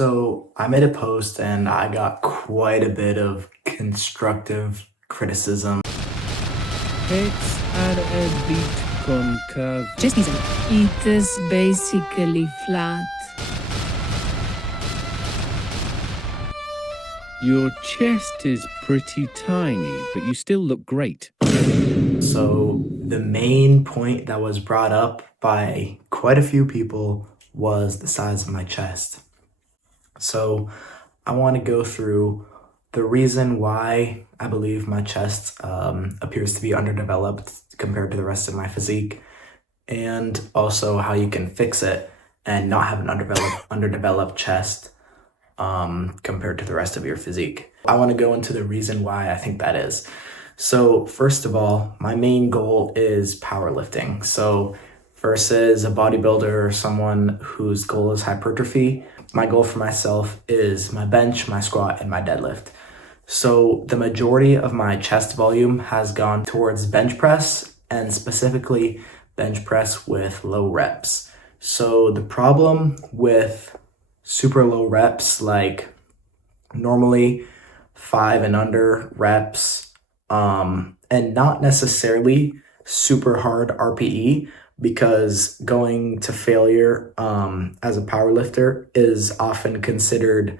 So I made a post and I got quite a bit of constructive criticism. It's at a bit concave. Just easy. It is basically flat. Your chest is pretty tiny, but you still look great. So the main point that was brought up by quite a few people was the size of my chest. So I want to go through the reason why I believe my chest appears to be underdeveloped compared to the rest of my physique, and also how you can fix it and not have an underdeveloped chest compared to the rest of your physique. I want to go into the reason why I think that is. So first of all, my main goal is powerlifting. So versus a bodybuilder or someone whose goal is hypertrophy, my goal for myself is my bench, my squat, and my deadlift. So the majority of my chest volume has gone towards bench press, and specifically bench press with low reps. So the problem with super low reps, like normally 5 and under reps, and not necessarily super hard RPE, because going to failure as a powerlifter is often considered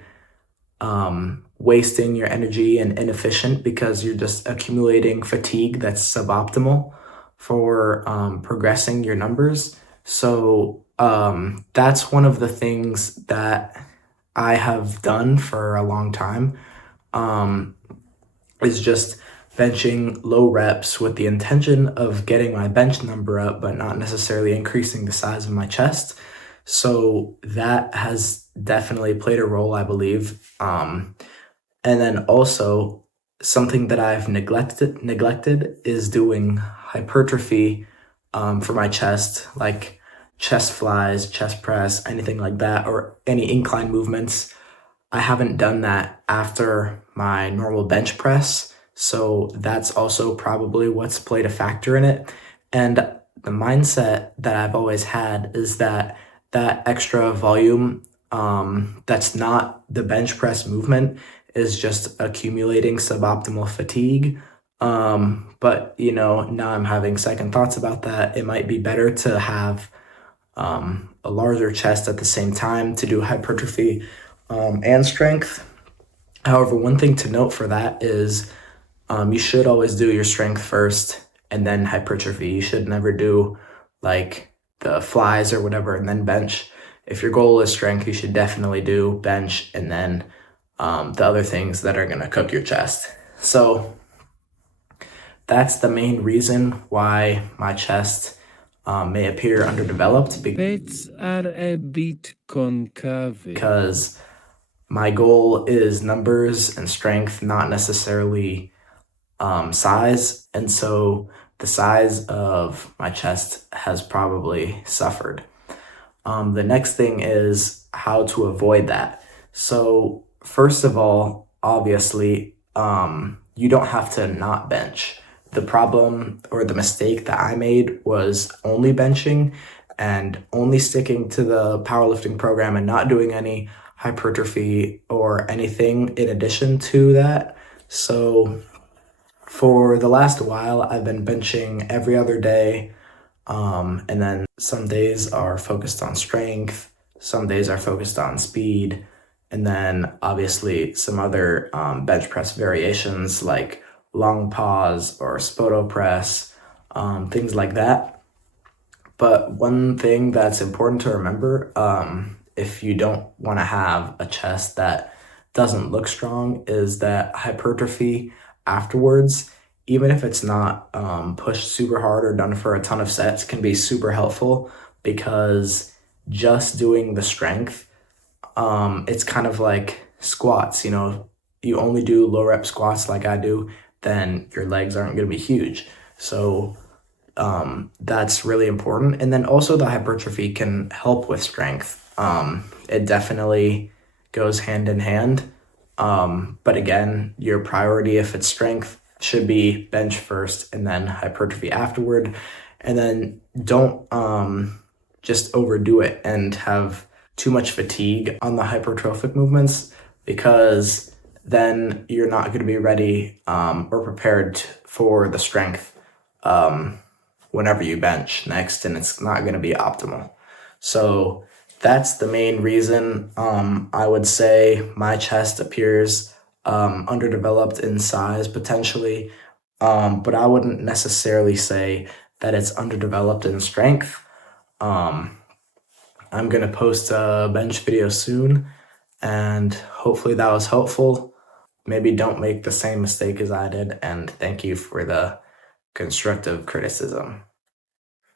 wasting your energy and inefficient, because you're just accumulating fatigue that's suboptimal for progressing your numbers. So that's one of the things that I have done for a long time, is just benching low reps with the intention of getting my bench number up, but not necessarily increasing the size of my chest. So that has definitely played a role, I believe. And then also something that I've neglected is doing hypertrophy for my chest, like chest flies, chest press, anything like that, or any incline movements. I haven't done that after my normal bench press. So that's also probably what's played a factor in it. And the mindset that I've always had is that extra volume, that's not the bench press movement, is just accumulating suboptimal fatigue. But now I'm having second thoughts about that. It might be better to have a larger chest at the same time to do hypertrophy and strength. However, one thing to note for that is you should always do your strength first and then hypertrophy. You should never do like the flies or whatever and then bench. If your goal is strength, you should definitely do bench and then the other things that are going to cook your chest. So that's the main reason why my chest may appear underdeveloped, It's at a bit concave. because my goal is numbers and strength, not necessarily size. And so the size of my chest has probably suffered. The next thing is how to avoid that. So first of all, obviously, you don't have to not bench. The problem or the mistake that I made was only benching and only sticking to the powerlifting program and not doing any hypertrophy or anything in addition to that. So for the last while, I've been benching every other day. And then some days are focused on strength, some days are focused on speed, and then obviously some other bench press variations like long pause or spoto press, things like that. But one thing that's important to remember, if you don't want to have a chest that doesn't look strong, is that hypertrophy afterwards, even if it's not pushed super hard or done for a ton of sets, can be super helpful, because just doing the strength, it's kind of like squats. You only do low rep squats like I do, then your legs aren't going to be huge. So that's really important. And then also the hypertrophy can help with strength. It definitely goes hand in hand. But again, your priority, if it's strength, should be bench first and then hypertrophy afterward. And then don't just overdo it and have too much fatigue on the hypertrophic movements, because then you're not going to be ready or prepared for the strength whenever you bench next, and it's not going to be optimal. So that's the main reason. I would say my chest appears underdeveloped in size potentially, but I wouldn't necessarily say that it's underdeveloped in strength. I'm going to post a bench video soon, and hopefully that was helpful. Maybe don't make the same mistake as I did, and thank you for the constructive criticism.